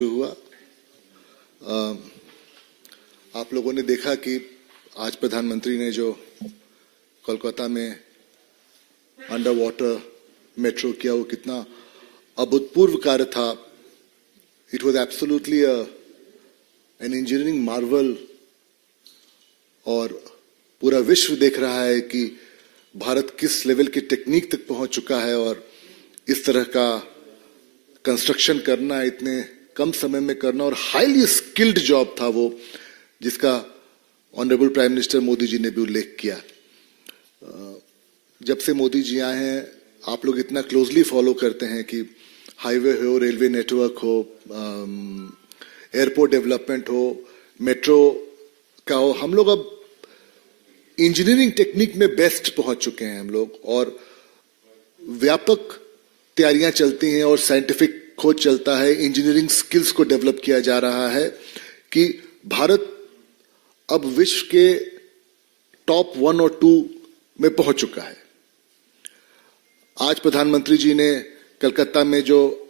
हुआ। आप लोगों ने देखा कि आज प्रधानमंत्री ने जो कोलकाता में अंडर वाटर मेट्रो किया वो कितना अभूतपूर्व कार्य था। It was absolutely an engineering Marvel और पूरा विश्व देख रहा है कि भारत किस लेवल की टेक्निक तक पहुंच चुका है और इस तरह का कंस्ट्रक्शन करना, इतने कम समय में करना और हाईली स्किल्ड जॉब था वो, जिसका honourable prime minister Modi ji ने भी उल्लेख किया। जब से मोदी जी आए हैं आप लोग इतना क्लोजली फॉलो करते हैं कि हाईवे हो, रेलवे नेटवर्क हो, एयरपोर्ट डेवलपमेंट हो, मेट्रो का हो, हम लोग अब इंजीनियरिंग टेक्निक में बेस्ट पहुंच चुके हैं हम लोग और व्यापक तैयारियां चलती हैं और साइंटिफिक खोज चलता है, इंजीनियरिंग स्किल्स को डेवलप किया जा रहा है कि भारत अब विश्व के टॉप 1 और 2 में पहुंच चुका है। आज प्रधानमंत्री जी ने कलकत्ता में जो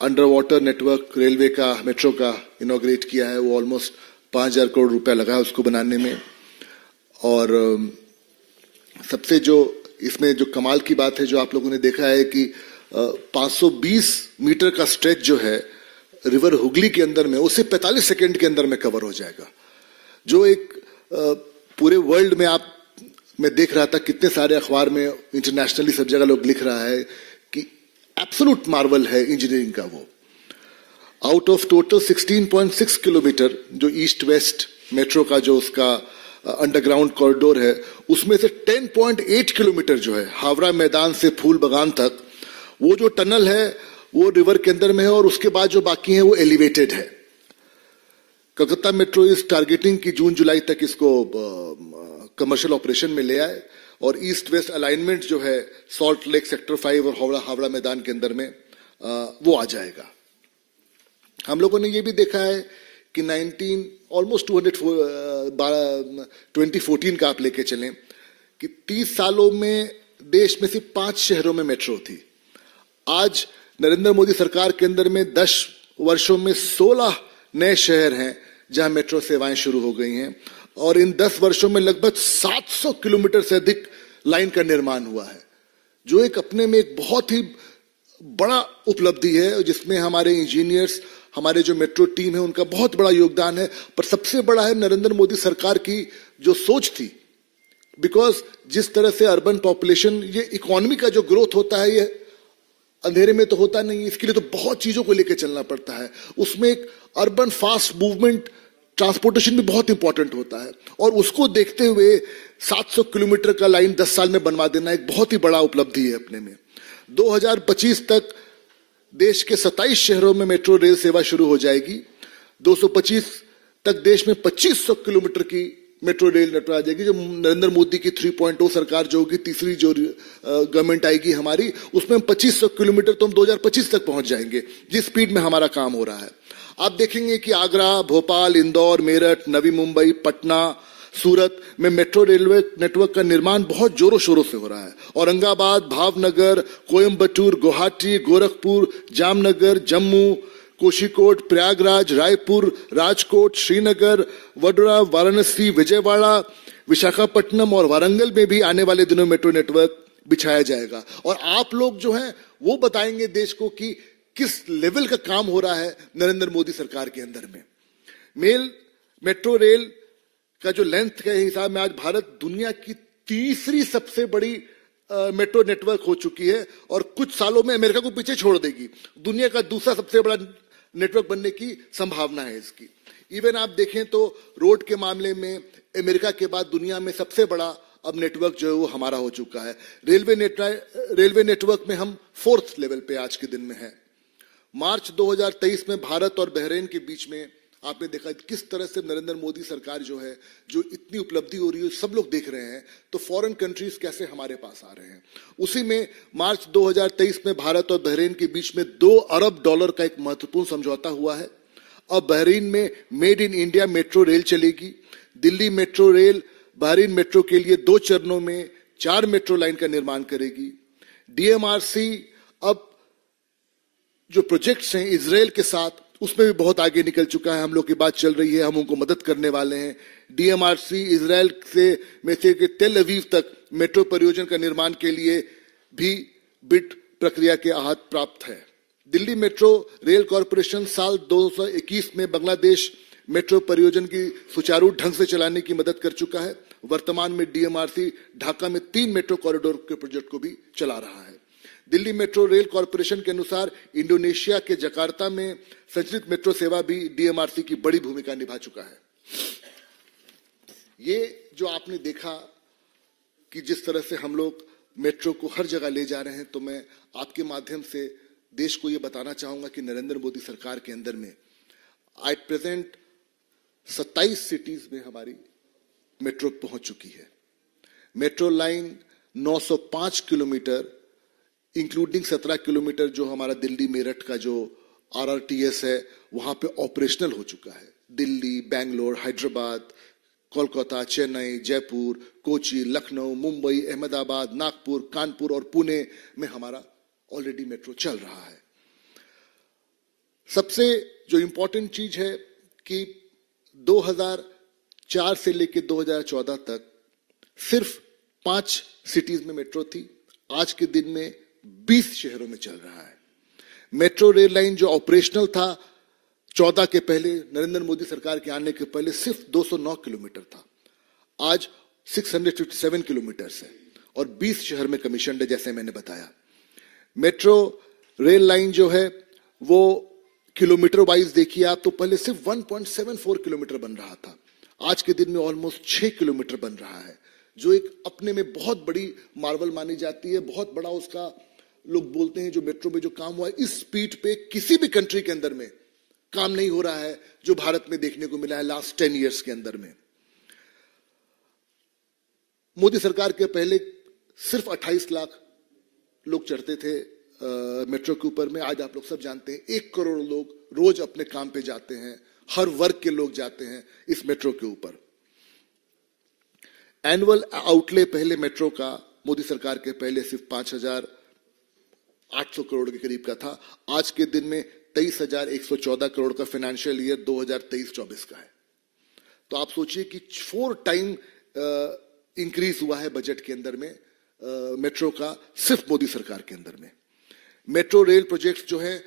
अंडर वाटर नेटवर्क रेलवे का, मेट्रो का इनॉग्रेट किया है, वो ऑलमोस्ट 5,000 करोड़ रुपया लगा है उसको बनाने में। और सबसे जो इसमें जो कमाल की बात है, जो आप लोगों ने देखा है कि 520 मीटर का स्ट्रेच जो है रिवर हुगली के अंदर में, उसे 45 सेकंड के अंदर में कवर हो जाएगा। जो एक पूरे वर्ल्ड में मैं देख रहा था कितने सारे अखबार में इंटरनेशनली सब जगह लोग लिख रहा है कि एब्सोल्यूट मार्वल है इंजीनियरिंग का वो। आउट ऑफ टोटल 16.6 किलोमीटर जो ईस्ट वेस्ट मेट्रो का जो उसका अंडरग्राउंड कॉरिडोर है, उसमें से 10.8 किलोमीटर जो है हावड़ा मैदान से फूल बगान तक, वो जो टनल है वो रिवर के अंदर में है और उसके बाद जो बाकी है वो एलिवेटेड है। कलकत्ता मेट्रो इस टारगेटिंग की जून जुलाई तक इसको कमर्शियल ऑपरेशन में ले आए और ईस्ट वेस्ट अलाइनमेंट जो है सॉल्ट लेक सेक्टर 5 और हावड़ा मैदान के अंदर में वो आ जाएगा। हम लोगों ने ये भी देखा है कि 2014 का आप लेके चलें कि 30 सालों में देश में सिर्फ 5 शहरों में मेट्रो थी। आज नरेंद्र मोदी सरकार के अंदर में 10 वर्षों में 16 नए शहर हैं जहां मेट्रो सेवाएं शुरू हो गई हैं और इन 10 वर्षों में लगभग 700 किलोमीटर से अधिक लाइन का निर्माण हुआ है, जो एक अपने में एक बहुत ही बड़ा उपलब्धि है, जिसमें हमारे इंजीनियर्स, हमारे जो मेट्रो टीम है, उनका बहुत बड़ा योगदान है। पर सबसे बड़ा है नरेंद्र मोदी सरकार की जो सोच थी, बिकॉज जिस तरह से अर्बन पॉपुलेशन, ये इकोनॉमी का जो ग्रोथ होता है ये अंधेरे में तो होता नहीं, इसके लिए तो बहुत चीजों को लेकर चलना पड़ता है। उसमें एक अर्बन फास्ट मूवमेंट, ट्रांसपोर्टेशन भी बहुत इंपॉर्टेंट होता है और उसको देखते हुए 700 किलोमीटर का लाइन 10 साल में बनवा देना एक बहुत ही बड़ा उपलब्धि है अपने में। 2025 तक देश के 27 शहरों में मेट्रो रेल सेवा शुरू हो जाएगी। 225 तक देश में 2500 किलोमीटर की मेट्रो रेल नेटवर्क आ जाएगी। जो नरेंद्र मोदी की 3.0 सरकार जो होगी, तीसरी जो गवर्नमेंट आएगी हमारी, उसमें 2500 किलोमीटर तो हम 2025 तक पहुंच जाएंगे, जिस स्पीड में हमारा काम हो रहा है। आप देखेंगे कि आगरा, भोपाल, इंदौर, मेरठ, नवी मुंबई, पटना, सूरत में मेट्रो रेलवे नेटवर्क का निर्माण बहुत जोरों शोरों से हो रहा है। औरंगाबाद, भावनगर, कोयम्बटूर, गुवाहाटी, गोरखपुर, जामनगर, जम्मू, कोशिकोड, प्रयागराज, रायपुर, राजकोट, श्रीनगर, वडोदरा, वाराणसी, विजयवाड़ा, विशाखापट्टनम और वारंगल में भी आने वाले दिनों मेट्रो नेटवर्क बिछाया जाएगा। और आप लोग जो हैं वो बताएंगे देश को कि किस लेवल का काम हो रहा है नरेंद्र मोदी सरकार के अंदर में। मेट्रो रेल का जो लेंथ के हिसाब में आज भारत दुनिया की तीसरी सबसे बड़ी मेट्रो नेटवर्क हो चुकी है और कुछ सालों में अमेरिका को पीछे छोड़ देगी। दुनिया का दूसरा सबसे बड़ा नेटवर्क बनने की संभावना है इसकी। इवन आप देखें तो रोड के मामले में अमेरिका के बाद दुनिया में सबसे बड़ा अब नेटवर्क जो है वो हमारा हो चुका है। रेलवे नेटवर्क में हम 4th लेवल पे आज के दिन में है। मार्च 2023 में भारत और बहरीन के बीच में आपने देखा किस तरह से नरेंद्र मोदी सरकार जो है, जो इतनी उपलब्धि हो रही है, सब लोग देख रहे हैं, तो फॉरेन कंट्रीज कैसे हमारे पास आ रहे हैं। उसी में मार्च 2023 में भारत और बहरीन के बीच में $2 अरब का एक महत्वपूर्ण समझौता हुआ है। अब बहरीन में made in India metro rail चलेगी। Delhi metro rail Bahrain metro के लिए 2 चरणों में 4 मेट्रो लाइन का निर्माण करेगी। DMRC अब जो प्रोजेक्ट्स हैं इजराइल के साथ उसमें भी बहुत आगे निकल चुका है, हम लोग की बात चल रही है, हम उनको मदद करने वाले हैं। डीएमआरसी इजराइल से तेल अवीव तक मेट्रो परियोजना का निर्माण के लिए भी बिड प्रक्रिया के आहत प्राप्त है। दिल्ली मेट्रो रेल कॉरपोरेशन साल 2021 में बांग्लादेश मेट्रो परियोजना की सुचारू ढंग से चलाने की मदद कर चुका है। वर्तमान में डीएमआरसी ढाका में 3 मेट्रो कॉरिडोर के प्रोजेक्ट को भी चला रहा है। दिल्ली मेट्रो रेल कॉरपोरेशन के अनुसार इंडोनेशिया के जकार्ता में संचालित मेट्रो सेवा भी डीएमआरसी की बड़ी भूमिका निभा चुका है। ये जो आपने देखा कि जिस तरह से हम लोग मेट्रो को हर जगह ले जा रहे हैं, तो मैं आपके माध्यम से देश को ये बताना चाहूंगा कि नरेंद्र मोदी सरकार के अंदर में एट प्रेजेंट 27 सिटीज में हमारी मेट्रो पहुंच चुकी है। Metro line 905 kilometre including 17 kilometre जो हमारा दिल्ली मेरठ का जो आरआरटीएस है वहां पे ऑपरेशनल हो चुका है। दिल्ली, बेंगलोर, हैदराबाद, कोलकाता, चेन्नई, जयपुर, कोची, लखनऊ, मुंबई, अहमदाबाद, नागपुर, कानपुर और पुणे में हमारा ऑलरेडी मेट्रो चल रहा है। सबसे जो इंपॉर्टेंट चीज है कि 2004 से लेकर 2014 तक सिर्फ 5 सिटीज में मेट्रो थी। आज के दिन में 20 शहरों में चल रहा है। मेट्रो रेल लाइन जो ऑपरेशनल था 14 के पहले, नरेंद्र मोदी सरकार के आने के पहले सिर्फ 209 किलोमीटर था, आज 657 किलोमीटर है और 20 शहर में कमीशन है, जैसे मैंने बताया। मेट्रो रेल लाइन जो है वो किलोमीटर वाइज देखिए आप तो पहले सिर्फ 1.74 किलोमीटर बन रहा था, आज के दिन में ऑलमोस्ट 6 किलोमीटर बन रहा है, जो एक अपने में बहुत बड़ी मार्वल मानी जाती है। बहुत बड़ा उसका लोग बोलते हैं जो मेट्रो में जो काम हुआ है, इस स्पीड पे किसी भी कंट्री के अंदर में काम नहीं हो रहा है जो भारत में देखने को मिला है लास्ट 10 इयर्स के अंदर में। मोदी सरकार के पहले सिर्फ 28 लाख लोग चढ़ते थे मेट्रो के ऊपर में। आज आप लोग सब जानते हैं 1 करोड़ लोग रोज अपने काम पे जाते हैं, हर वर्ग के लोग जाते हैं इस मेट्रो के ऊपर। एनुअल आउटले पहले मेट्रो का मोदी सरकार के पहले सिर्फ 5,800 करोड़ के करीब का था, आज के दिन में 23,114 करोड़ का फाइनेंशियल ईयर 2023-24 का है। तो आप सोचिए कि 4 टाइम इंक्रीज हुआ है बजट के अंदर में मेट्रो का, सिर्फ मोदी सरकार के अंदर में। मेट्रो रेल प्रोजेक्ट जो है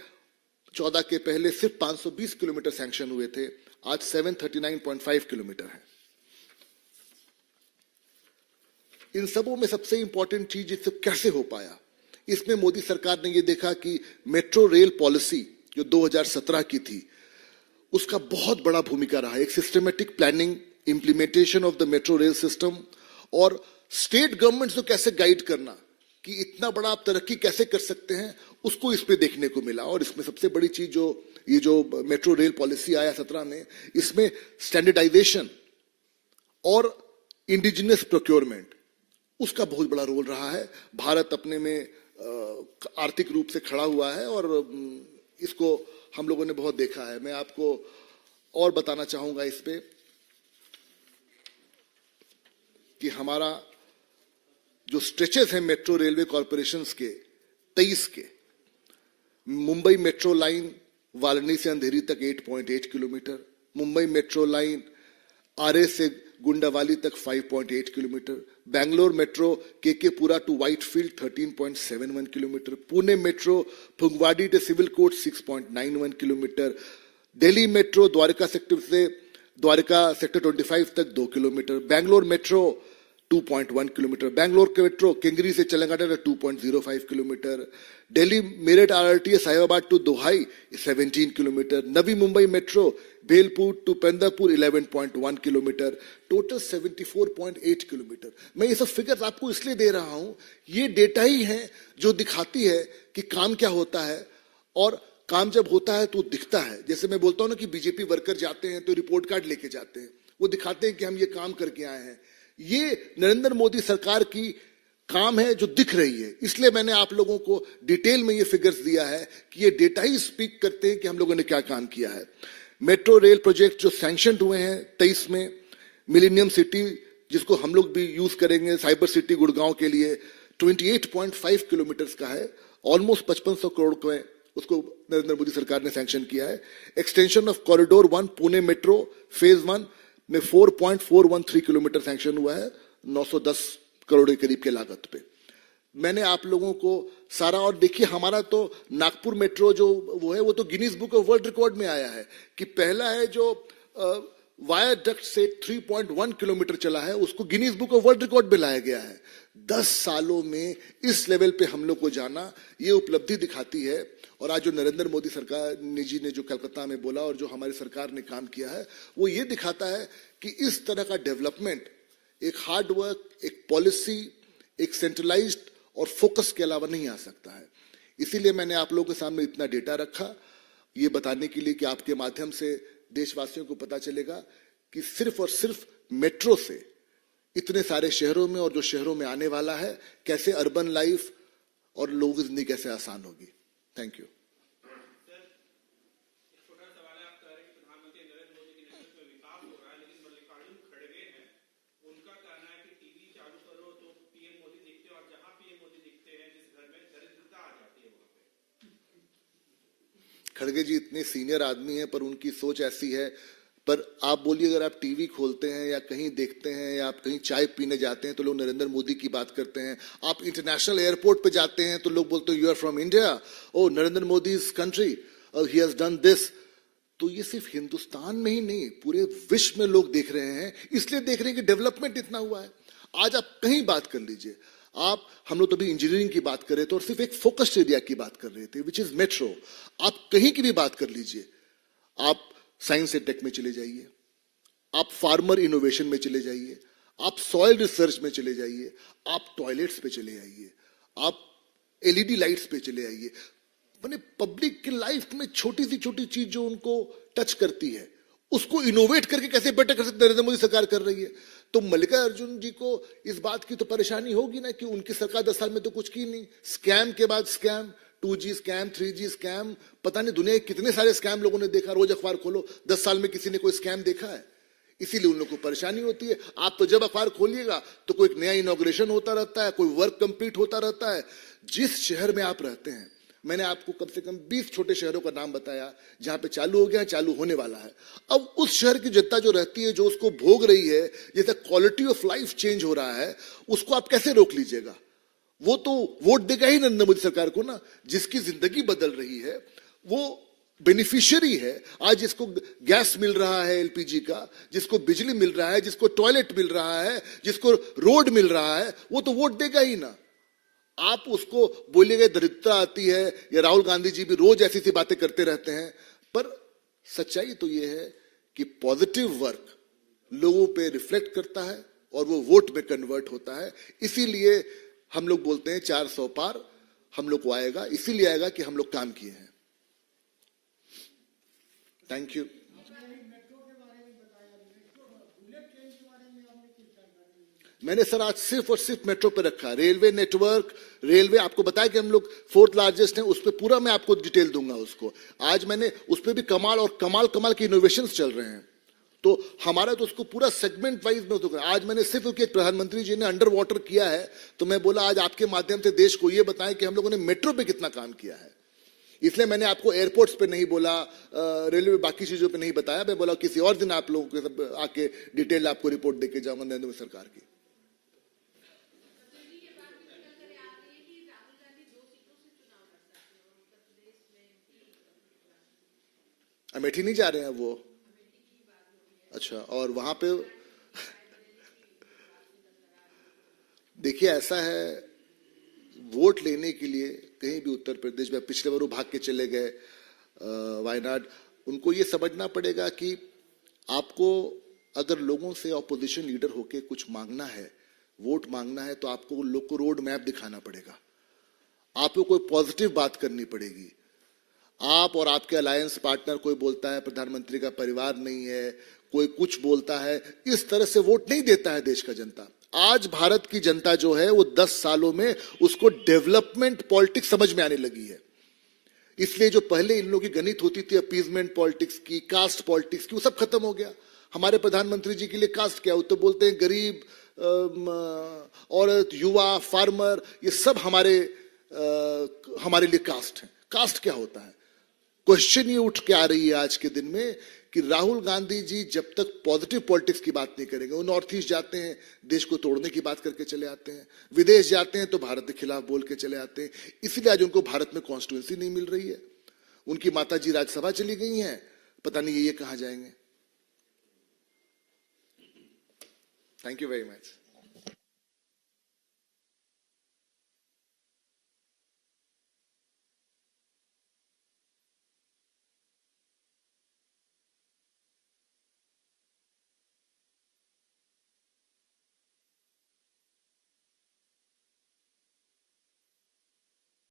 14 के पहले सिर्फ 520 किलोमीटर सैंक्शन हुए थे, आज 739.5 किलोमीटर है। इन सबों में सबसे इंपॉर्टेंट चीज इससे कैसे हो पाया, इसमें मोदी सरकार ने ये देखा कि मेट्रो रेल पॉलिसी जो 2017 की थी उसका बहुत बड़ा भूमिका रहा है। एक systematic planning, implementation of the metro rail system और स्टेट गवर्नमेंट्स को कैसे गाइड करना कि इतना बड़ा आप तरक्की कैसे कर सकते हैं, उसको इस पे देखने को मिला। और इसमें सबसे बड़ी चीज जो ये जो मेट्रो रेल पॉलिसी आया 17 में, इसमें स्टैंडर्डाइजेशन और इंडिजिनस प्रोक्योरमेंट उसका बहुत बड़ा रोल रहा है। भारत अपने में आर्थिक रूप से खड़ा हुआ है और इसको हम लोगों ने बहुत देखा है। मैं आपको और बताना चाहूंगा इस पे कि हमारा जो स्ट्रेचेस हैं मेट्रो रेलवे कॉरपोरेशंस के 23 के, मुंबई मेट्रो लाइन वाराणसी से अंधेरी तक 8.8 kilometre, Mumbai metro line RA से गुंडावाली तक 5.8 kilometre, Bangalore metro KK Pura to Whitefield 13.71 kilometre, Pune metro Phungwadi to civil court 6.91 kilometre, Delhi metro Dwarka sector से द्वारका सेक्टर 25 तक 2 kilometre, Bangalore metro 2.1 kilometre, Bangalore के मेट्रो केंगरी से Chalangata 2.05 kilometre, Delhi Meerut RRTS Sahibabad to Duhai 17 kilometre, Navi Mumbai metro Belapur to Pendapur 11.1 kilometre, total 74.8 kilometre. मैं ये सब फिगर्स आपको इसलिए दे रहा हूं, ये डेटा ही है जो दिखाती है कि काम क्या होता है और काम जब होता है तो दिखता है। जैसे मैं बोलता हूं ना कि बीजेपी वर्कर जाते हैं तो रिपोर्ट कार्ड लेके जाते हैं, वो दिखाते हैं कि हम ये काम करके आए हैं। ये नरेंद्र मोदी सरकार की काम है जो दिख रही है, इसलिए मैंने आप लोगों को डिटेल में ये फिगर्स दिया है कि ये डेटा ही स्पीक करते हैं कि हम लोगों ने क्या काम किया है। मेट्रो रेल प्रोजेक्ट जो सैंक्शन हुए हैं 23 में, मिलेनियम सिटी जिसको हम लोग भी यूज करेंगे साइबर सिटी गुड़गांव के लिए 28.5 किलोमीटर का है, ऑलमोस्ट 5500 करोड़ के उसको नरेंद्र मोदी सरकार ने सैंक्शन किया है। Extension of corridor 1 Pune metro phase 1 में 4.413 किलोमीटर सैंक्शन हुआ है 910 करोड़ के करीब के लागत पे। मैंने आप लोगों को सारा, और देखिए हमारा तो नागपुर मेट्रो जो वो है वो तो Guinness book of world record में आया है कि पहला है जो वायाडक्ट से 3.1 किलोमीटर चला है, उसको Guinness book of world record में लाया गया है। 10 सालों में इस लेवल पे हम लोग को जाना, ये उपलब्धि दिखाती है। और आज जो नरेंद्र मोदी सरकार जी ने जो कलकत्ता में बोला और जो हमारी सरकार ने काम किया है, वो ये दिखाता है कि इस तरह का डेवलपमेंट एक हार्ड वर्क, एक पॉलिसी, एक सेंट्रलाइज्ड और फोकस के अलावा नहीं आ सकता है। इसीलिए मैंने आप लोगों के सामने इतना डेटा रखा, ये बताने के लिए कि आपके माध्यम से देशवासियों को पता चलेगा कि सिर्फ और सिर्फ मेट्रो से इतने सारे शहरों में और जो शहरों में आने वाला है, कैसे अर्बन लाइफ और लोगों की जिंदगी कैसे आसान होगी। Thank you. खड़गे जी इतने सीनियर आदमी हैं पर उनकी सोच ऐसी है। पर आप बोलिए, अगर आप टीवी खोलते हैं या कहीं देखते हैं या आप कहीं चाय पीने जाते हैं तो लोग नरेंद्र मोदी की बात करते हैं। आप इंटरनेशनल एयरपोर्ट पे जाते हैं तो लोग बोलते हैं you are from India, oh Narendra Modi is country, he has done this. तो ये सिर्फ हिंदुस्तान में ही नहीं, पूरे विश्व में लोग देख रहे हैं, इसलिए देख रहे हैं कि डेवलपमेंट इतना हुआ है। आज आप कहीं बात कर लीजिए, आप, हम लोग तो अभी इंजीनियरिंग की बात कर रहे थे और सिर्फ एक फोकस्ड एरिया की बात कर रहे थे विच इज मेट्रो। आप कहीं की भी बात कर लीजिए, आप साइंस एंड टेक में चले जाइए, आप फार्मर इनोवेशन में चले जाइए, आप सॉइल रिसर्च में चले जाइए, आप टॉयलेट्स पे चले आइए, आप एलईडी लाइट्स पे चले आइए। मैंने पब्लिक की लाइफ में छोटी सी छोटी चीज जो उनको टच करती है उसको इनोवेट करके कैसे बेटर कर सकते नरेंद्र मोदी सरकार कर रही है। तो मल्लिकार्जुन जी को इस बात की तो परेशानी होगी ना कि उनकी सरकार 10 साल में तो कुछ की नहीं। स्कैम के बाद scam, 2G scam, 3G scam, पता नहीं दुनिया के कितने सारे स्कैम लोगों ने देखा। रोज अखबार खोलो, 10 साल में किसी ने कोई स्कैम देखा है? इसीलिए उन लोगों को परेशानी होती है। आप तो जब अखबार खोलिएगा तो कोई नया इनॉग्रेशन होता रहता है, कोई वर्क कंप्लीट होता रहता है। जिस शहर में आप रहते हैं, मैंने आपको कम से कम 20 छोटे शहरों का नाम बताया जहां पे चालू हो गया, चालू होने वाला है। अब उस शहर की जनता जो रहती है, जो उसको भोग रही है, जैसे क्वालिटी ऑफ लाइफ चेंज हो रहा है, उसको आप कैसे रोक लीजिएगा? वो तो वोट देगा ही नरेंद्र मोदी सरकार को ना। जिसकी जिंदगी बदल रही है वो बेनिफिशियरी है। आज जिसको गैस मिल रहा है एलपीजी का, जिसको बिजली मिल रहा है, जिसको टॉयलेट मिल रहा है, जिसको रोड मिल रहा है, वो तो वोट देगा ही ना। आप उसको बोलिएगा दरिद्रता आती है, या राहुल गांधी जी भी रोज ऐसी सी बातें करते रहते हैं। पर सच्चाई तो ये है कि पॉजिटिव वर्क लोगों पे रिफ्लेक्ट करता है और वो वोट में कन्वर्ट होता है। इसीलिए हम लोग बोलते हैं 400 पार हम लोग को आएगा, इसीलिए आएगा कि हम लोग काम किए हैं। Thank you. मैंने सर आज सिर्फ और सिर्फ मेट्रो पे रखा। रेलवे नेटवर्क, रेलवे आपको बताया कि हम लोग 4th लार्जेस्ट हैं, उस पर पूरा मैं आपको डिटेल दूंगा उसको। आज मैंने उस पर भी कमाल और कमाल के इनोवेशंस चल रहे हैं, तो हमारा तो उसको पूरा सेगमेंट वाइज में तो आज मैंने सिर्फ क्योंकि प्रधानमंत्री जी ने अंडर वाटर किया है तो मैं बोला आज आपके माध्यम से देश को ये बताएं कि हम लोगों ने मेट्रो पे कितना काम किया है। इसलिए मैंने आपको एयरपोर्ट्स पे नहीं बोला, रेलवे बाकी चीजों पे नहीं बताया। मैं बोला किसी और दिन आप लोगों के आके डिटेल आपको रिपोर्ट देके जाऊंगा नरेंद्र मोदी सरकार की। अमेठी नहीं जा रहे हैं वो? अच्छा, और वहां पे देखिए ऐसा है, वोट लेने के लिए कहीं भी उत्तर प्रदेश में, पिछले बार वो भाग के चले गए वायनाड, उनको ये समझना पड़ेगा कि आपको अगर लोगों से ऑपोजिशन लीडर होके कुछ मांगना है, वोट मांगना है, तो आपको उन लोग को रोड मैप दिखाना पड़ेगा, आपको कोई पॉजिटिव बात करनी पड़ेगी। आप और आपके अलायंस पार्टनर, कोई बोलता है प्रधानमंत्री का परिवार नहीं है, कोई कुछ बोलता है, इस तरह से वोट नहीं देता है देश का जनता। आज भारत की जनता जो है वो 10 सालों में उसको डेवलपमेंट पॉलिटिक्स समझ में आने लगी है। इसलिए जो पहले इन लोगों की गणित होती थी अपीजमेंट पॉलिटिक्स की, कास्ट पॉलिटिक्स की, वो सब खत्म हो गया। हमारे प्रधानमंत्री जी के लिए कास्ट क्या हो, तो बोलते हैं गरीब, औरत, युवा, फार्मर, ये सब हमारे लिए कास्ट है। कास्ट क्या होता है। क्वेश्चन ये उठ के आ रही है आज के दिन में कि राहुल गांधी जी जब तक पॉजिटिव पॉलिटिक्स की बात नहीं करेंगे, वो नॉर्थ ईस्ट जाते हैं देश को तोड़ने की बात करके चले आते हैं, विदेश जाते हैं तो भारत के खिलाफ बोल के चले आते हैं, इसीलिए आज उनको भारत में कॉन्स्टिट्यूंसी नहीं मिल रही है। उनकी माता जी राज्यसभा चली गई हैं, पता नहीं ये कहां जाएंगे। Thank you very much.